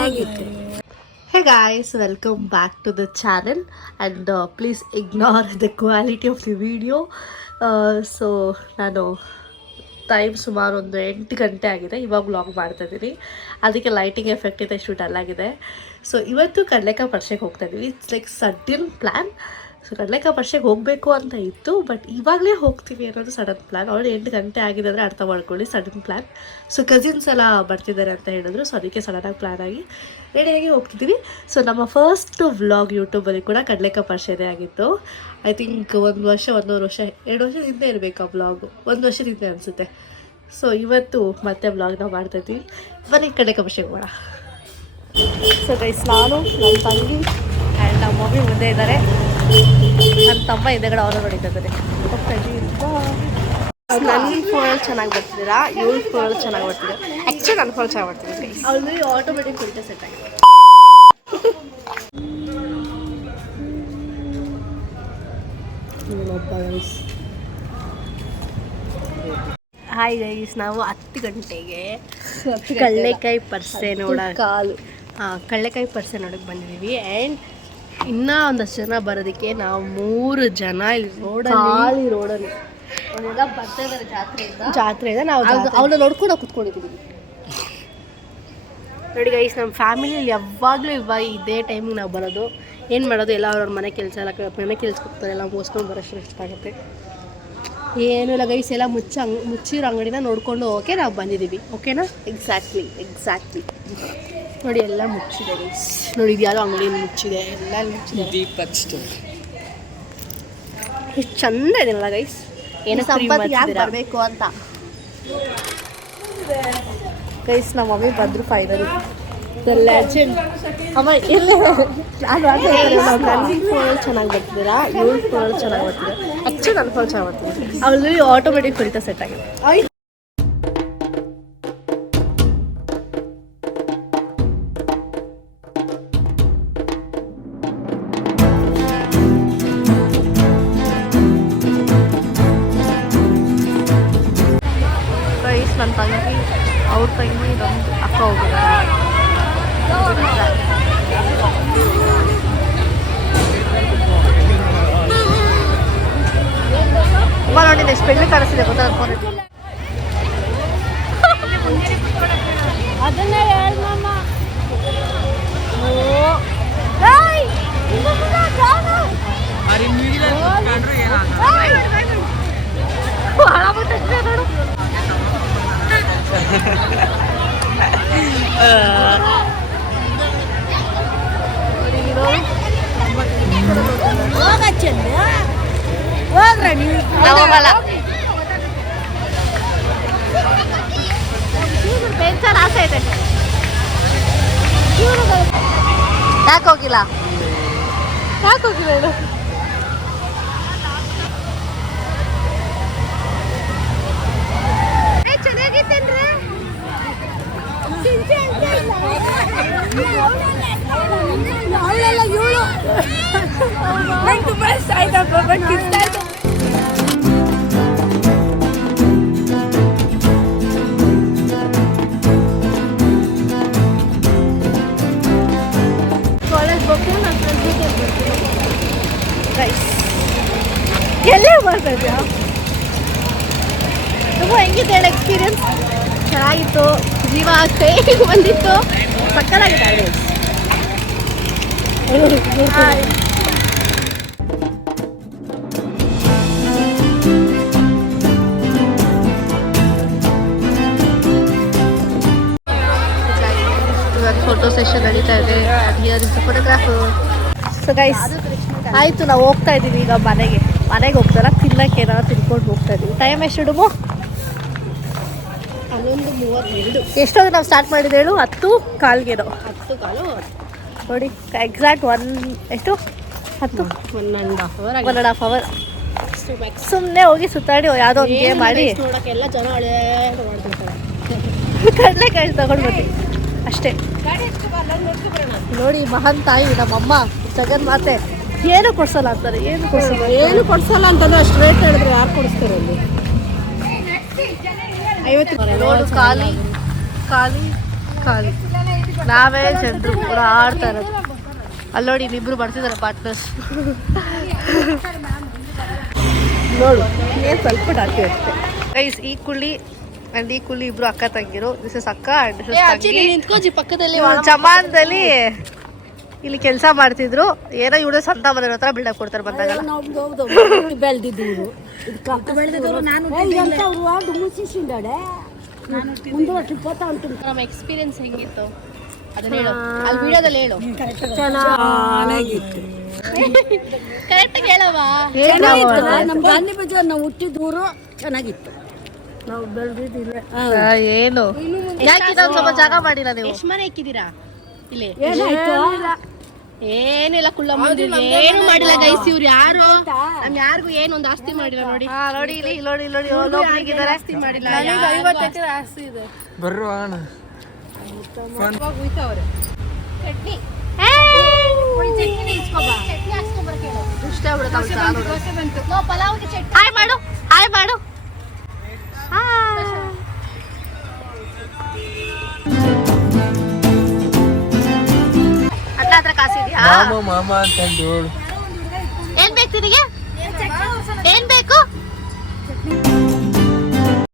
ಚೆನ್ನಾಗಿತ್ತು. Hey guys welcome back to the channel and please ignore the quality of the. Uh, so ನಾನು time ಸುಮಾರು ಒಂದು ಎಂಟು ಗಂಟೆ ಆಗಿದೆ. ಇವಾಗ ವ್ಲಾಗ್ ಮಾಡ್ತಾ ಇದ್ದೀನಿ. ಅದಕ್ಕೆ ಲೈಟಿಂಗ್ ಎಫೆಕ್ಟ್ ಇದೆ ಶೂಟ್ ಡಲ್ ಆಗಿದೆ ಸೊ ಇವತ್ತು ಕಡಲೆಕಾಯಿ ಹೋಗ್ತಾ ಇದ್ದೀವಿ it's like sudden plan so ಕಡಲೆಕಾಯಿ ಪರ್ಸೆಗೆ ಹೋಗಬೇಕು ಅಂತ ಇತ್ತು ಬಟ್ ಇವಾಗಲೇ ಹೋಗ್ತೀವಿ ಅನ್ನೋದು ಸಡನ್ ಪ್ಲ್ಯಾನ್ ಆಲ್ರೆಡಿ ಎಂಟು ಗಂಟೆ ಆಗಿದೆ ಅಂದರೆ ಅರ್ಥ ಮಾಡ್ಕೊಳ್ಳಿ ಸಡನ್ ಪ್ಲ್ಯಾನ್ ಸೊ ಕಸಿನ್ಸ್ ಎಲ್ಲ ಬರ್ತಿದ್ದಾರೆ ಅಂತ ಹೇಳಿದ್ರು ಸೊ ಅದಕ್ಕೆ ಸಡನ್ನಾಗಿ ಪ್ಲ್ಯಾನ್ ಆಗಿ ರೆಡಿಯಾಗಿ ಹೋಗ್ತಿದ್ದೀವಿ ಸೊ ನಮ್ಮ ಫಸ್ಟ್ ವ್ಲಾಗ್ ಯೂಟ್ಯೂಬಲ್ಲಿ ಕೂಡ ಕಡಲೆಕಾಯಿ ಪರ್ಸೆನೇ ಆಗಿತ್ತು. ಐ ಥಿಂಕ್ ಒಂದು ವರ್ಷ, ಒಂದೂವರೆ ವರ್ಷ, ಎರಡು ವರ್ಷ ಹಿಂದೆ ಇರಬೇಕು ಆ ವ್ಲಾಗು ಒಂದು ವರ್ಷದ ಹಿಂದೆ ಅನಿಸುತ್ತೆ. ಸೊ ಇವತ್ತು ಮತ್ತೆ ವ್ಲಾಗ್ನ ಮಾಡ್ತಾಯಿದ್ದೀವಿ ಬನ್ನಿ, ಕಡಲೆಕಾಯಿ ಪರ್ಸೆಗೆ ಹೋಗೋಣ. ಸೊ ಗೈಸ್ ನಾನು ನನ್ನ ತಂಗಿ ಮಮ್ಮಿ ಮುಂದೆ ಇದ್ದಾರೆ. ನನ್ನ ತಮ್ಮ ಹಿಂದೆಗಡೆ ಅವರ ನೋಡಿದ್ದಾರೆ ನನ್ನ ಫೋನ್ ಚೆನ್ನಾಗಿ ಬರ್ತಿದ್ದೀರಾ ಇವ್ರ ಫೋನ್ ಚೆನ್ನಾಗಿ ಬರ್ತಿದೆ ಆ್ಯಕ್ಚುಲಿ ನನ್ನ ಫೋನ್ ಚೆನ್ನಾಗಿ ಬರ್ತಿದೆ ಆಲ್ರೆಡಿ ಆಟೋಮೆಟಿಕ್ ಫಿಲ್ಟರ್ ಸೆಟ್ ಆಗಿದೆ ಹಾಯ್ ಗೈಸ್ ನಾವು ಹತ್ತು ಗಂಟೆಗೆ ಕಡಲೆಕಾಯಿ ಪರ್ಸೆ ನೋಡ ಕಾಲು. ಹಾಂ ಕಡಲೆಕಾಯಿ ಪರ್ಸೆ ನೋಡಕ್ ಬಂದಿದೀವಿ. ಆ್ಯಂಡ್ ಇನ್ನೂ ಒಂದಷ್ಟು ಜನ ಬರೋದಕ್ಕೆ ನಾವು ಮೂರು ಜನ ಇಲ್ಲಿ ರೋಡಲ್ಲಿ. ರೋಡಲ್ಲಿ. ಜಾತ್ರೆ ಇದೆ ನಾವು ಅವನ್ನ ನೋಡ್ಕೊಂಡು ನಾವು ಕುತ್ಕೊಂಡಿದ್ದೀವಿ ನೋಡಿ ಗೈಸ್ ನಮ್ಮ ಫ್ಯಾಮಿಲಿಯಲ್ಲಿ ಯಾವಾಗಲೂ ಇವಾಗ ಇದೇ ಟೈಮಿಗೆ ನಾವು ಬರೋದು. ಏನು ಮಾಡೋದು? ಎಲ್ಲ ಅವ್ರವ್ರ ಮನೆ ಕೆಲಸ ಎಲ್ಲ ಮನೆ ಕೆಲ್ಸಕ್ಕೆ ಹೋಗ್ತಾರೆ ಎಲ್ಲ ಮುಗಿಸ್ಕೊಂಡು ಬರೋಷ್ಟು ಇಷ್ಟ ಆಗುತ್ತೆ. ಏನೂ ಇಲ್ಲ ಗೈಸ್ ಎಲ್ಲ ಮುಚ್ಚ ಅಂಗ್ ಮುಚ್ಚಿರೋ ಅಂಗಡಿನ ನೋಡ್ಕೊಂಡು ಹೋಗೋಕೆ ನಾವು ಬಂದಿದ್ದೀವಿ ಓಕೆನಾ ಎಕ್ಸಾಕ್ಟ್ಲಿ ಎಕ್ಸಾಕ್ಟ್ಲಿ ನೋಡಿ ಎಲ್ಲ ಮುಚ್ಚಿದೆ ಗೈಸ್ ನೋಡಿ ಇದು ಅಂಗಡಿ ಮುಚ್ಚಿದೆ. ಎಲ್ಲ ಮುಚ್ಚಿದೆ. ದೀಪಕ್ ಸ್ಟೋರ್ ಎಷ್ಟು ಚಂದ ಇದೆಲ್ಲ ಗೈಸ್ ಏನೋ ಸಂಪತ್ತಿಗೆ ಯಾಕೆ ಬರಬೇಕು ಅಂತ. ಗೈಸ್ ನಮ್ಮ ಮಮ್ಮಿ ಬಂದರು ಫೈನಲಿ ಲೆಜೆಂಡ್ ಅಮ್ಮ ಫೋನ್ ಚೆನ್ನಾಗಿ ಬರ್ತಿದ್ದೀರಾ ಇವಳ ಚೆನ್ನಾಗಿ ಬರ್ತಿದೆ ಆ್ಯಕ್ಚುಲಿ ನನ್ನ ಫೋನ್ ಚೆನ್ನಾಗಿ ಅವಳು ಆಟೋಮೆಟಿಕ್ ಕುರಿತ ಸೆಟ್ ಆಗಿದೆ. ನನ್ನ ತಂಗಿ ಅವ್ರ ತಂಗಿ ನಮ್ದು ಅಕ್ಕ ಹೋಗಿದ್ದಾರೆ ಅಮ್ಮ ನೋಡಿ ಎಷ್ಟು ಬೆಳ್ಳಿ ಕಾಣಿಸ್ತಿದೆ ಗೊತ್ತಾ? ಫೋನ್ ಅದನ್ನೇ ಹೇಳ್ಮಮ್ಮ ನೋಡು ಹೋಗಲ್ಲ. ಪೆನ್ಷನ್ ಆಸೆ ಇದೆ ಯಾಕೆ ಹೋಗಿಲ್ಲ? ಯಾಕೆ ಹೋಗಿಲ್ಲ ಎಲ್ಲೇ ಬರ್ತಾ ಇದೆಯಾ? ತುಂಬ ಹೆಂಗಿದೆ ಹೇಳಿ ಎಕ್ಸ್ಪೀರಿಯನ್ಸ್ ಚೆನ್ನಾಗಿತ್ತು. ಜೀವ ಕೈಗೆ ಬಂದಿತ್ತು. ಸಕ್ಕತ್ತಾಗಿದೆ ಫೋಟೋ ಸೆಷನ್ ನಡೀತಾ ಇದೆ. Here is photograph so guys ಆಯಿತು ನಾವು ಹೋಗ್ತಾ ಇದೀವಿ ಈಗ ಮನೆಗೆ. ಮನೆಗೆ ಹೋಗ್ತಾರ ತಿನ್ನಕ್ಕೆ ಏನಾದ್ರು ತಿನ್ಕೊಂಡು ಹೋಗ್ತಾ ಇದೀವಿ. ಟೈಮ್ ಎಷ್ಟು ಡುಮು ಹನ್ನೊಂದು ಮೂವತ್ತೆರಡು ಎಷ್ಟೊಂದು ನಾವು ಸ್ಟಾರ್ಟ್ ಮಾಡಿದ್ದು ಹೇಳು? ಹತ್ತು ಕಾಲ್ಗೇನೋ ಹತ್ತು ಕಾಲು? ನೋಡಿ ಎಕ್ಸಾಕ್ಟ್ ಒನ್ ಎಷ್ಟು? ಹತ್ತು? One and half hour one and half hour ಸುಮ್ಮನೆ ಹೋಗಿ ಸುತ್ತಾಡಿ ಯಾವುದೋ ಒಂದು ಗೇಮ್ ಮಾಡಿ. ನೋಡೋಕ್ಕೆಲ್ಲ ಜನ ಹಳೆ ಕಡಲೆಕಾಯಿ ತಗೊಂಡು ಬರ್ತೀವಿ ಅಷ್ಟೇ. ನೋಡಿ ಮಹಾನ್ ತಾಯಿ ನಮ್ಮಮ್ಮ ಜಗನ್ಮಾತೆ ಏನು ಕೊಡ್ಸಲ್ಲ ಅಂತಾರೆ ಏನು ಕೊಡ್ಸಲ್ಲ? ಏನು ಕೊಡ್ಸಲ್ಲ ಅಂತಂದ್ರೆ ಅಷ್ಟು ರೇಟ್ ಹೇಳಿದ್ರೆ ಯಾರು ಕೊಡಿಸ್ತಾರೆ ಅಲ್ಲಿ? ಐವತ್ತು ನೋಡು ಖಾಲಿ ಖಾಲಿ ಖಾಲಿ. ನಾವೇ ಚಂದ್ರು ಕೂಡ ಆಡ್ತಾ ಇರೋದು. ಅಲ್ಲಿ ನೋಡಿ ಇಲ್ಲಿಬ್ರು ಬರ್ತಿದ್ದಾರೆ ಪಾರ್ಟ್ನರ್ಸ್ ನೋಡು ಏನು ಸ್ವಲ್ಪ ಹಾಕಿ ಅಷ್ಟೇ. ಈ ಕುಳ್ಳಿ ಅಂಡ್ ಕೂಲಿ ಕುಳ್ಳಿ ಇಬ್ರು ಅಕ್ಕ ತಂಗಿರು. ದಿಸ್ ಇಸ್ ಅಕ್ಕ ಅಂಡ್ ದಿಸ್ ಇಸ್ ತಂಗಿ. ನಿಂತ್ಕೋಜಿ ಪಕ್ಕದಲ್ಲಿ ಜಮಾನ್ದಲ್ಲಿ ಇಲ್ಲಿ ಕೆಲಸ ಮಾಡ್ತಿದ್ರು. ಏನೋ ಇವಳು ಸ್ವಂತ ಮನೆಯವ್ರ ಹತ್ರ ಬಿಲ್ಡಪ್ ಕೊಡ್ತಾರೆ ಬಂದಾಗ. ಬೆಳೆದಿದ್ದು ನಮ್ಮ ಎಕ್ಸ್ಪೀರಿಯನ್ಸ್ ಹೆಂಗಿತ್ತು? ಅದನ್ನ ಹೇಳು. ಅಲ್ಲಿ ವಿಡಿಯೋದಲ್ಲಿ ಹೇಳು. ಚೆನ್ನಾಗಿತ್ತು. ಕರೆಕ್ಟಾಗಿ ಹೇಳವಾ ಚೆನ್ನಾಗಿತ್ತು. ನಮ್ಮ ಗಾಂಧಿ ಬಜಾರ್ ನಾವು ಹುಟ್ಟಿದ ಊರು ಚೆನ್ನಾಗಿತ್ತು. ನಾವು ಬೆಳೆದಿದ್ದಿಲ್ಲ ಆ, ಏನು? ಯಾಕೆ ಇನ್ನೊಂದ್ ಸ್ವಲ್ಪ ಜಾಗ ಮಾಡಿಲ್ಲ ನೀವು? ಎಷ್ಟು ಮನೆ ಇಕ್ಕಿದ್ದೀರಾ ಇಲ್ಲಿ ಏನಾಯ್ತು ಏನಿಲ್ಲ. ಕುಳ್ಳ ಏನು ಮಾಡಿಲ್ಲ ಗೈಸ್ ಇವ್ರು ಯಾರು? ನಮ್ ಯಾರಿಗೂ ಏನು ಒಂದು ಆಸ್ತಿ ಮಾಡಿಲ್ಲ ನೋಡಿ. ಹಾ ನೋಡಿ ಇಲ್ಲಿ ಇಲ್ಲಿ ನೋಡಿ ಇಲ್ಲಿ ನೋಡಿ. ಆಸ್ತಿ ಮಾಡಿಲ್ಲ. ಬರ್ರು ಅಣ್ಣ. ಚಟ್ನಿ. ಚಟ್ನಿ ಹಾಕ್ಸ್ಕೊಂಬರಕ್ಕೆ ಹೇಳು ಇಷ್ಟ ಆಗ್ಬಿಡುತ್ತೆ ಅವ್ಳ ಚಾ ನೋಡು. ನೋ ಪಲಾವ್ಗೆ ಚಟ್ನಿ. ಹಾಯ್ ಮಾಡು ಹಾಯ್ ಮಾಡು. ಮಾಮ ಮಾಮ ಅಂತಂದು ಏನ್ ಬೇಕು ನಿನಗೆ?